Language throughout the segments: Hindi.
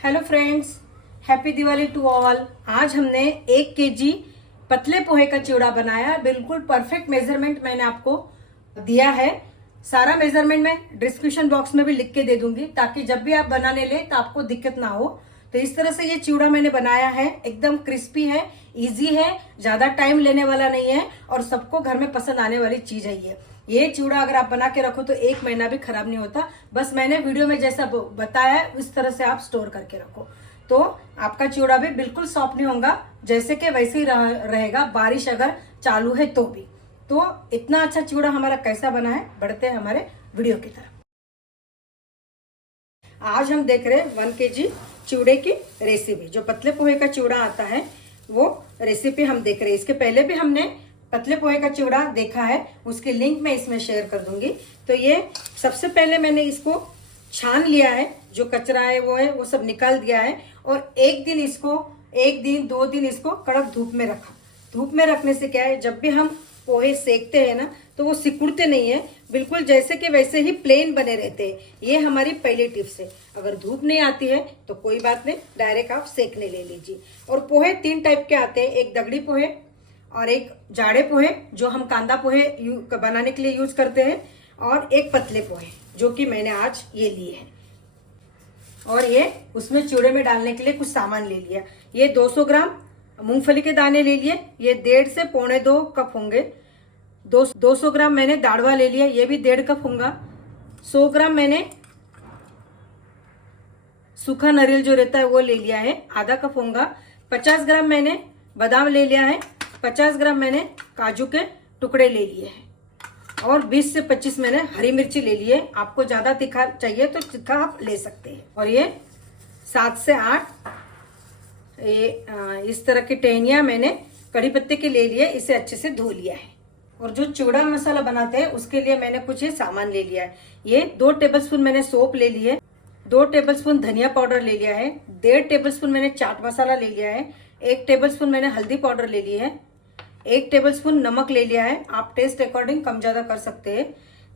Hello friends, happy Diwali to all. आज हमने 1 केजी पतले पोहे का चिवड़ा बनाया। बिल्कुल परफेक्ट मेजरमेंट मैंने आपको दिया है। सारा मेजरमेंट मैं डिस्क्रिप्शन बॉक्स में भी लिख के दे दूंगी, ताकि जब भी आप बनाने ले तो आपको दिक्कत ना हो। तो इस तरह से ये चिवड़ा मैंने बनाया है। एकदम क्रिस्पी है, इजी है, ज्यादा टाइम लेने वाला नहीं है और सबको घर में पसंद आने वाली चीज है ये चिवड़ा अगर आप बना के रखो तो 1 महीना भी खराब नहीं होता। बस मैंने वीडियो में जैसा बताया है उस तरह से आप स्टोर करके रखो तो आपका चिवड़ा भी बिल्कुल सॉफ्ट नहीं होगा, जैसे कि वैसे ही रहेगा, बारिश अगर चालू है तो भी। तो इतना अच्छा चिवड़ा हमारा कैसा बना है, बढ़ते हैं हमारे वीडियो की तरफ। आज हम देख रहे हैं 1 केजी चिवड़े की रेसिपी। जो पतले पोहे का चिवड़ा आता है वो रेसिपी हम देख रहे हैं। इसके पहले भी हमने पतले पोहे का चिवड़ा देखा है, उसकी लिंक मैं इसमें शेयर कर दूंगी। तो ये सबसे पहले मैंने इसको छान लिया है, जो कचरा है वो सब निकाल दिया है। और एक दिन 2 दिन इसको कड़क धूप में रखा। धूप में रखने से क्या है, जब भी हम पोहे सेकते हैं ना तो वो सिकुड़ते नहीं है, बिल्कुल जैसे कि वैसे ही प्लेन बने रहते हैं। ये हमारी पहली टिप्स है। अगर धूप नहीं आती है तो कोई बात नहीं, डायरेक्ट आप सेकने ले लीजिए। और पोहे 3 टाइप के आते हैं, एक दगड़ी पोहे और एक जाड़े पोहे जो हम कांदा पोहे बनाने के लिए यूज करते हैं, और एक पतले पोहे जो कि मैंने आज ये लिए हैं। और ये उसमें चिवड़े में डालने के लिए कुछ सामान ले लिया। ये 200 ग्राम मूंगफली के दाने ले लिए, ये 1.5 से 1.25 कप होंगे। 200 ग्राम मैंने दाड़वा ले लिया, ये भी 1.5 कप होगा। 100 ग्राम मैंने सूखा नारियल जो रहता है वो ले लिया है, आधा कप होगा। 50 ग्राम मैंने बादाम ले लिया है। 50 ग्राम मैंने काजू के टुकड़े ले लिए हैं। और 20 से 25 मैंने हरी मिर्ची ले लिए। आपको ज्यादा तीखा चाहिए तो तीखा आप ले सकते हैं। और ये 7 से 8 इस तरह की टहनियां मैंने कड़ी पत्ते के ले लिए, इसे अच्छे से धो लिया है। और जो चिवड़ा मसाला बनाते हैं उसके लिए मैंने कुछ ये सामान ले लिया है। ये 2 टेबलस्पून मैंने सौंफ ले लिए, 2 टेबलस्पून धनिया पाउडर ले लिया है, 1.5 टेबलस्पून मैंने चाट मसाला ले लिया है, 1 टेबलस्पून मैंने हल्दी पाउडर ले ली है, 1 टेबलस्पून नमक ले लिया है। आप टेस्ट अकॉर्डिंग कम ज्यादा कर सकते हैं।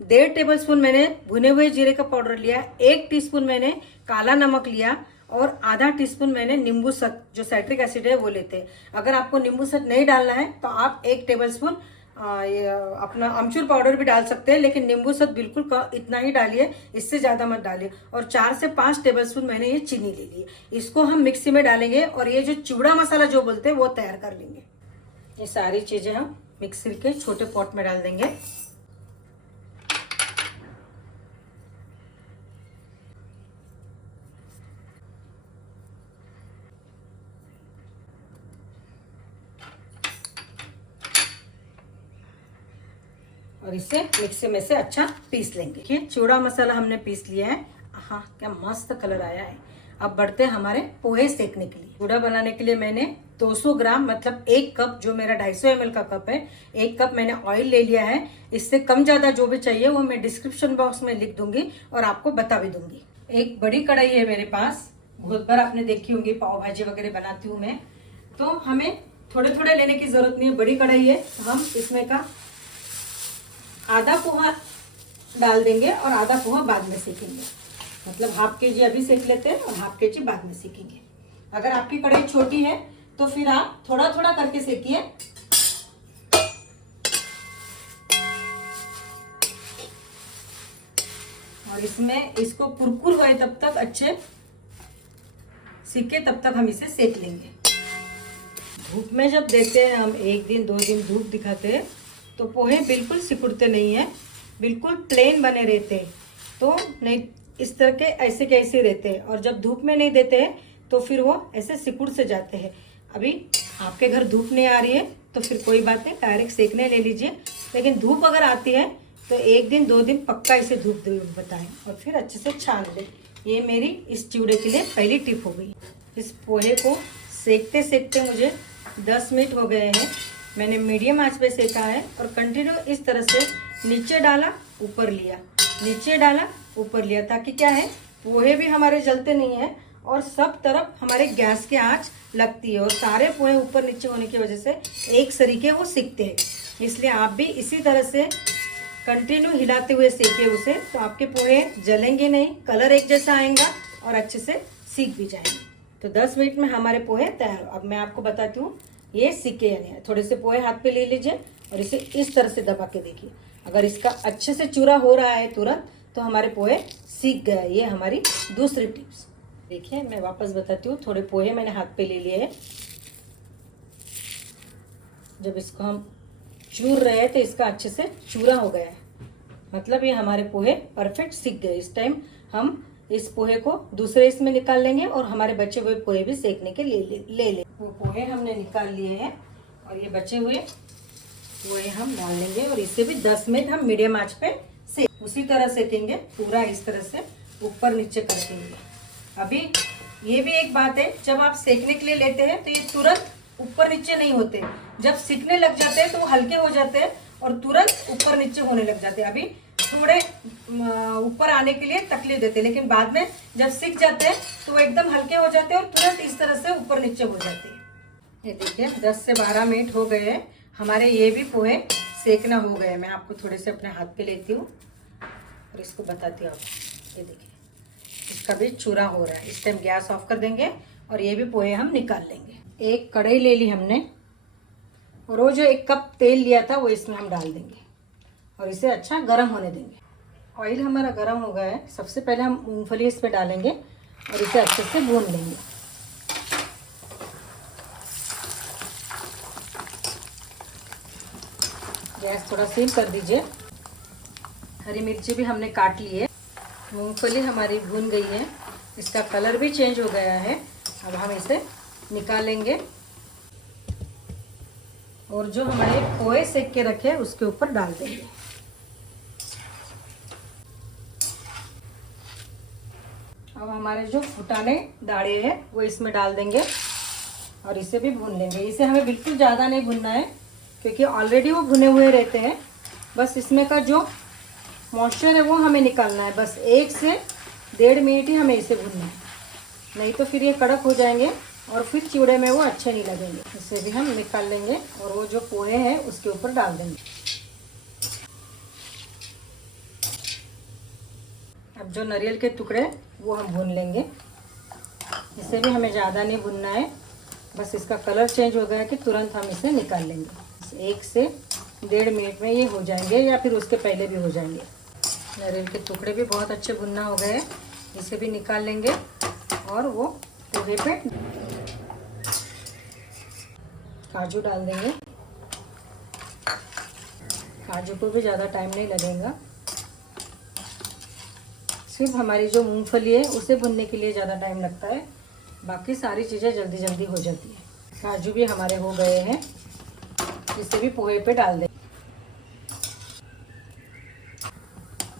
1.5 टेबलस्पून मैंने भुने हुए जीरे का पाउडर लिया, 1 टीस्पून मैंने काला नमक लिया, और आधा टीस्पून मैंने नींबू सत जो साइट्रिक एसिड है वो लेते हैं। अगर आपको नींबू सत नहीं डालना है तो आप 1 टेबलस्पून अपना अमचूर पाउडर भी डाल सकते हैं, लेकिन नींबू सत बिल्कुल इतना ही डालिए, इससे ज्यादा मत डालिए। और 4 से 5 टेबलस्पून मैंने ये चीनी ले ली। इसको हम मिक्सी में डालेंगे और ये जो चिवड़ा मसाला जो बोलते हैं वो तैयार कर लेंगे। ये सारी चीजें हम मिक्सी के छोटे पॉट में डाल देंगे। और इसे मिक्सी में से अच्छा पीस लेंगे। देखिए चिवड़ा मसाला हमने पीस लिया है। हाँ, क्या मस्त कलर आया है। अब बढ़ते हैं हमारे पोहे सेकने के लिए। चिवड़ा बनाने के लिए मैंने 200 ग्राम मतलब 1 कप, जो मेरा 250 ml का कप है, 1 कप मैंने ऑयल ले लिया है। इससे कम ज्यादा जो भी चाहिए वो मैं डिस्क्रिप्शन बॉक्स में लिख दूंगी और आपको बता भी दूंगी। एक बड़ी कढ़ाई है मेरे पास, बहुत बार आपने देखी होंगी, पाव भाजी वगैरह बनाती हूँ मैं। तो हमें थोड़े थोड़े लेने की जरूरत नहीं है, बड़ी कढ़ाई है। हम इसमें का आधा पोहा डाल देंगे और आधा पोहा बाद में सेकेंगे। मतलब हाफ केजी अभी सेक लेते हैं और हाफ केजी बाद में सेकेंगे। अगर आपकी कढ़ाई छोटी है तो फिर आप थोड़ा थोड़ा करके सेकिए। और इसमें इसको कुरकुर होए तब तक अच्छे सीखे, तब तक हम इसे सेक लेंगे। धूप में जब देते हैं हम 1 दिन 2 दिन धूप दिखाते हैं तो पोहे बिल्कुल सिकुड़ते नहीं है, बिल्कुल प्लेन बने रहते हैं। तो नहीं, इस तरह के ऐसे के ऐसे रहते हैं। और जब धूप में नहीं देते हैं तो फिर वो ऐसे सिकुड़ से जाते हैं। अभी आपके घर धूप नहीं आ रही है तो फिर कोई बात नहीं, डायरेक्ट सेकने ले लीजिए। लेकिन धूप अगर आती है तो 1 दिन 2 दिन पक्का इसे धूप बताएं और फिर अच्छे से छान लें। ये मेरी इस चिवड़े के लिए पहली टिप हो गई। इस पोहे को सेकते सेकते मुझे 10 मिनट हो गए हैं। मैंने मीडियम आंच पे सेका है और कंटिन्यू इस तरह से नीचे डाला ऊपर लिया, नीचे डाला ऊपर लिया, ताकि क्या है पोहे भी हमारे जलते नहीं है और सब तरफ हमारे गैस की आंच लगती है। और सारे पोहे ऊपर नीचे होने की वजह से एक सरीके वो सिकते हैं। इसलिए आप भी इसी तरह से कंटिन्यू हिलाते हुए सेकिए उसे, तो आपके पोहे जलेंगे नहीं, कलर एक जैसा आएगा और अच्छे से सीख भी जाएंगे। तो 10 मिनट में हमारे पोहे तैयार। अब मैं आपको बताती हूँ ये सीखे या नहीं। थोड़े से पोहे हाथ पे ले लीजिए और इसे इस तरह से दबा के देखिए। अगर इसका अच्छे से चूरा हो रहा है तुरंत तो हमारे पोहे सीख गया। ये हमारी दूसरी टिप्स। देखिए मैं वापस बताती हूँ। थोड़े पोहे मैंने हाथ पे ले लिए हैं। जब इसको हम चूर रहे हैं तो इसका अच्छे से चूरा हो गया है, मतलब ये हमारे पोहे परफेक्ट सीख गए। इस टाइम हम इस पोहे को दूसरे इसमें निकाल लेंगे और हमारे बचे हुए पोहे भी सेकने के लिए ले लें। वो पोहे हमने निकाल लिए हैं और ये बचे हुए पोहे हम डाल लेंगे और इसे भी 10 मिनट हम मीडियम आंच पे सेक, उसी तरह सेकेंगे पूरा इस तरह से ऊपर नीचे करके। अभी ये भी एक बात है, जब आप सेकने के लिए लेते हैं तो ये तुरंत ऊपर नीचे नहीं होते। जब सीखने लग जाते हैं तो वो हल्के हो जाते हैं और तुरंत ऊपर नीचे होने लग जाते हैं। अभी थोड़े ऊपर आने के लिए तकलीफ देते हैं, लेकिन बाद में जब सीख जाते हैं तो वो एकदम हल्के हो जाते हैं और तुरंत इस तरह से ऊपर नीचे हो जाते हैं। ये देखिए 10 से 12 मिनट हो गए हैं हमारे। ये भी पोहे सेकना हो गए। मैं आपको थोड़े से अपने हाथ पे लेती हूँ और इसको बताती हूँ आपको। ये देखिए इसका भी चूरा हो रहा है। इस टाइम गैस ऑफ कर देंगे और ये भी पोहे हम निकाल लेंगे। एक कढ़ाई ले ली हमने और वो जो 1 कप तेल लिया था वो इसमें हम डाल देंगे और इसे अच्छा गर्म होने देंगे। ऑयल हमारा गर्म हो गया है। सबसे पहले हम मूंगफली इस पे डालेंगे और इसे अच्छे से भून लेंगे। गैस थोड़ा सीम कर दीजिए। हरी मिर्ची भी हमने काट ली है। मूंगफली हमारी भून गई है, इसका कलर भी चेंज हो गया है। अब हम इसे निकालेंगे और जो हमारे पोहे सेक के रखे हैं उसके ऊपर डाल देंगे। अब हमारे जो फुटाने दाढ़े हैं वो इसमें डाल देंगे और इसे भी भून लेंगे। इसे हमें बिल्कुल ज़्यादा नहीं भूनना है क्योंकि ऑलरेडी वो भुने हुए रहते हैं। बस इसमें का जो मॉइस्चर है वो हमें निकालना है। बस 1 से 1.5 मिनट ही हमें इसे भूनना है, नहीं तो फिर ये कड़क हो जाएंगे और फिर चिवड़े में वो अच्छे नहीं लगेंगे। इसे भी हम निकाल लेंगे और वो जो पोहे हैं उसके ऊपर डाल देंगे। अब जो नारियल के टुकड़े वो हम भून लेंगे। इसे भी हमें ज़्यादा नहीं भूनना है, बस इसका कलर चेंज हो गया कि तुरंत हम इसे निकाल लेंगे। 1 से 1.5 मिनट में ये हो जाएंगे या फिर उसके पहले भी हो जाएंगे। नारियल के टुकड़े भी बहुत अच्छे भुनना हो गए, इसे भी निकाल लेंगे और वो पोहे पे काजू डाल देंगे। काजू को भी ज़्यादा टाइम नहीं लगेगा, सिर्फ हमारी जो मूंगफली है उसे भुनने के लिए ज़्यादा टाइम लगता है, बाकी सारी चीज़ें जल्दी जल्दी हो जाती है। काजू भी हमारे हो गए हैं, इसे भी पोहे पे डाल दें।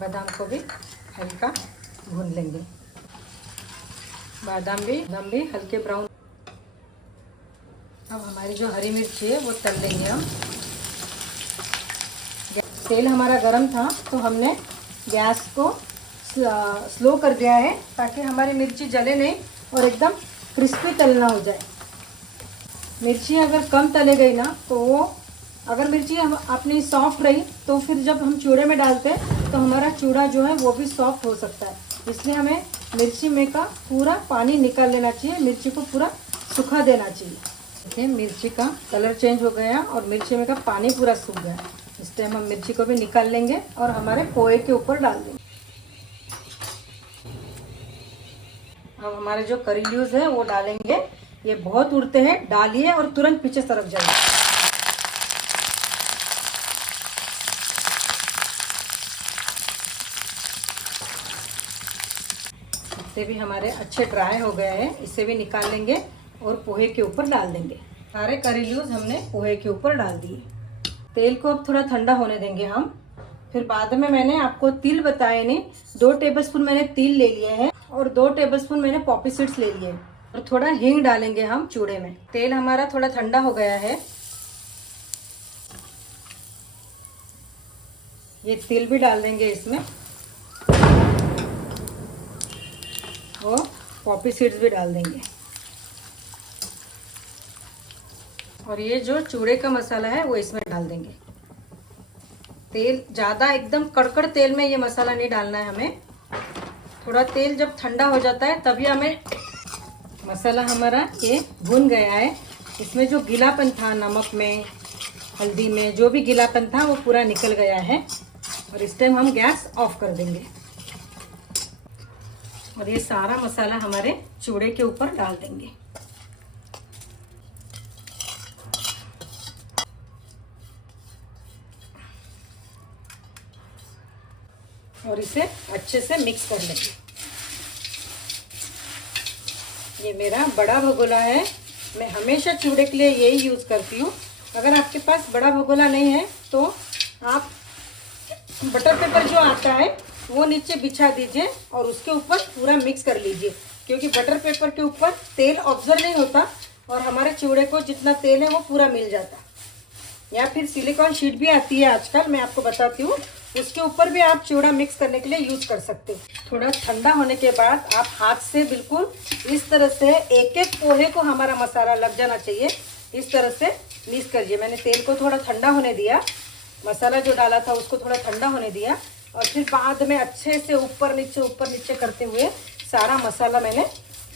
बादाम को भी हल्का भून लेंगे। बादाम भी हल्के ब्राउन। अब हमारी जो हरी मिर्ची है वो तल लेंगे हम। तेल हमारा गर्म था तो हमने गैस को स्लो कर दिया है ताकि हमारी मिर्ची जले नहीं और एकदम क्रिस्पी तलना हो जाए। मिर्ची अगर कम तले गई ना तो वो, अगर मिर्ची हम अपनी सॉफ्ट रही तो फिर जब हम चूड़े में डालते हैं तो हमारा चूड़ा जो है वो भी सॉफ्ट हो सकता है। इसलिए हमें मिर्ची में का पूरा पानी निकाल लेना चाहिए, मिर्ची को पूरा सूखा देना चाहिए। देखिए मिर्ची का कलर चेंज हो गया और मिर्ची में का पानी पूरा सूख गया। इस टाइम हम मिर्ची को भी निकाल लेंगे और हमारे पोहे के ऊपर डाल देंगे। अब हमारे जो करी लीव्स है वो डालेंगे। ये बहुत उड़ते हैं, डालिए और तुरंत पीछे सरक जाइए। इसे भी हमारे अच्छे ड्राई हो गए हैं, इसे भी निकाल लेंगे और पोहे के ऊपर डाल देंगे। सारे करी लीव्स हमने पोहे के ऊपर डाल दिए। तेल को अब थोड़ा ठंडा होने देंगे हम। फिर बाद में मैंने आपको तिल बताए नहीं, 2 टेबलस्पून मैंने तिल ले लिए हैं और 2 टेबलस्पून मैंने पॉपी सीड्स ले लिए और थोड़ा हींग डालेंगे हम चूड़े में। तेल हमारा थोड़ा ठंडा हो गया है, ये तिल भी डाल देंगे इसमें और पॉपी सीड्स भी डाल देंगे। और ये जो चूड़े का मसाला है वो इसमें डाल देंगे। तेल ज़्यादा एकदम कड़कड़ तेल में ये मसाला नहीं डालना है हमें। थोड़ा तेल जब ठंडा हो जाता है तभी हमें मसाला हमारा ये भुन गया है। इसमें जो गीलापन था नमक में, हल्दी में, जो भी गीलापन था वो पूरा निकल गया है। और इस टाइम हम गैस ऑफ कर देंगे और ये सारा मसाला हमारे चिवड़े के ऊपर डाल देंगे। और इसे अच्छे से मिक्स कर लेंगे। ये मेरा बड़ा भगोना है, मैं हमेशा चिवड़े के लिए यही यूज़ करती हूँ। अगर आपके पास बड़ा भगोना नहीं है तो आप बटर पेपर जो आता है वो नीचे बिछा दीजिए और उसके ऊपर पूरा मिक्स कर लीजिए, क्योंकि बटर पेपर के ऊपर तेल ऑब्जर्व नहीं होता और हमारे चिवड़े को जितना तेल है वो पूरा मिल जाता। या फिर सिलिकॉन शीट भी आती है आजकल, मैं आपको बताती हूँ, उसके ऊपर भी आप चिवड़ा मिक्स करने के लिए यूज कर सकते हो। थोड़ा ठंडा होने के बाद आप हाथ से बिल्कुल इस तरह से एक एक पोहे को हमारा मसाला लग जाना चाहिए, इस तरह से मिक्स करिए। मैंने तेल को थोड़ा ठंडा होने दिया, मसाला जो डाला था उसको थोड़ा ठंडा होने दिया और फिर बाद में अच्छे से ऊपर नीचे करते हुए सारा मसाला मैंने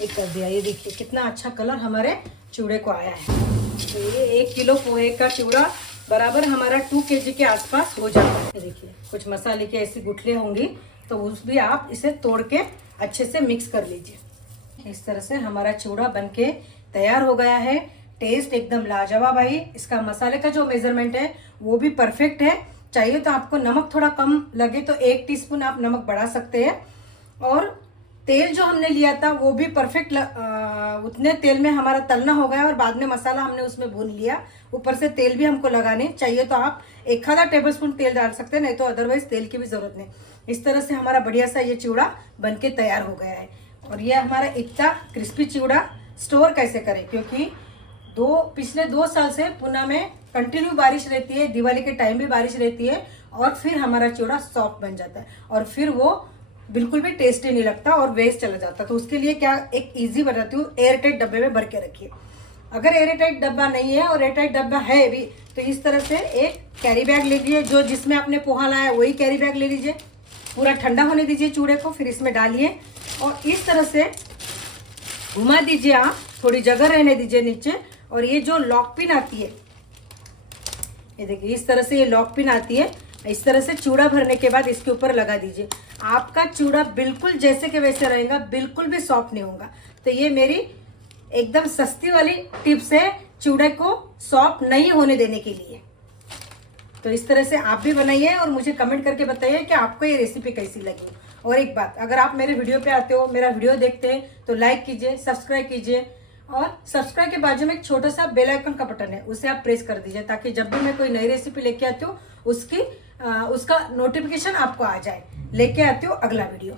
एक कर दिया। ये देखिए कितना अच्छा कलर हमारे चिवड़े को आया है। तो ये 1 किलो पोहे का चिवड़ा बराबर हमारा 2 kg के आसपास हो जाता है। देखिए कुछ मसाले की ऐसी गुठलियाँ होंगी तो उस भी आप इसे तोड़ के अच्छे से मिक्स कर लीजिए। इस तरह से हमारा चिवड़ा बनके तैयार हो गया है। टेस्ट एकदम लाजवाब है। इसका मसाले का जो मेजरमेंट है वो भी परफेक्ट है। चाहिए तो आपको नमक थोड़ा कम लगे तो 1 टीस्पून आप नमक बढ़ा सकते हैं। और तेल जो हमने लिया था वो भी परफेक्ट उतने तेल में हमारा तलना हो गया और बाद में मसाला हमने उसमें भून लिया। ऊपर से तेल भी हमको लगाने चाहिए तो आप 1 टेबलस्पून तेल डाल सकते हैं, नहीं तो अदरवाइज तेल की भी जरूरत नहीं। इस तरह से हमारा बढ़िया सा ये चिवड़ा बनके तैयार हो गया है। और ये हमारा इतना क्रिस्पी चिवड़ा स्टोर कैसे करें, क्योंकि पिछले 2 साल से पुणे में कंटिन्यू बारिश रहती है, दिवाली के टाइम भी बारिश रहती है और फिर हमारा चिवड़ा सॉफ्ट बन जाता है और फिर वो बिल्कुल भी टेस्टी नहीं लगता और वेस्ट चला जाता। तो उसके लिए क्या एक इजी बताती हूँ, एयरटाइट डब्बे में भर के रखिए। अगर एयरटाइट डब्बा नहीं है और एयरटाइट डब्बा है भी तो इस तरह से एक कैरी बैग ले लीजिए, जो जिसमें आपने पोहा लाया वही कैरी बैग ले लीजिए। पूरा ठंडा होने दीजिए चूड़े को, फिर इसमें डालिए और इस तरह से घुमा दीजिए। आप थोड़ी जगह रहने दीजिए नीचे। और ये जो लॉक पिन आती है, ये देखिए इस तरह से ये लॉक पिन आती है, इस तरह से चूड़ा भरने के बाद इसके ऊपर लगा दीजिए। आपका चूड़ा बिल्कुल जैसे के वैसे रहेगा, बिल्कुल भी सॉफ्ट नहीं होगा। तो ये मेरी एकदम सस्ती वाली टिप्स है चूड़े को सॉफ्ट नहीं होने देने के लिए। तो इस तरह से आप भी बनाइए और मुझे कमेंट करके बताइए कि आपको ये रेसिपी कैसी लगी। और एक बात, अगर आप मेरे वीडियो पे आते हो, मेरा वीडियो देखते हैं तो लाइक कीजिए, सब्सक्राइब कीजिए और सब्सक्राइब के बाजू में एक छोटा सा बेल आइकन का बटन है, उसे आप प्रेस कर दीजिए ताकि जब भी मैं कोई नई रेसिपी लेके आती हूँ उसका नोटिफिकेशन आपको आ जाए। लेके आती हूँ अगला वीडियो।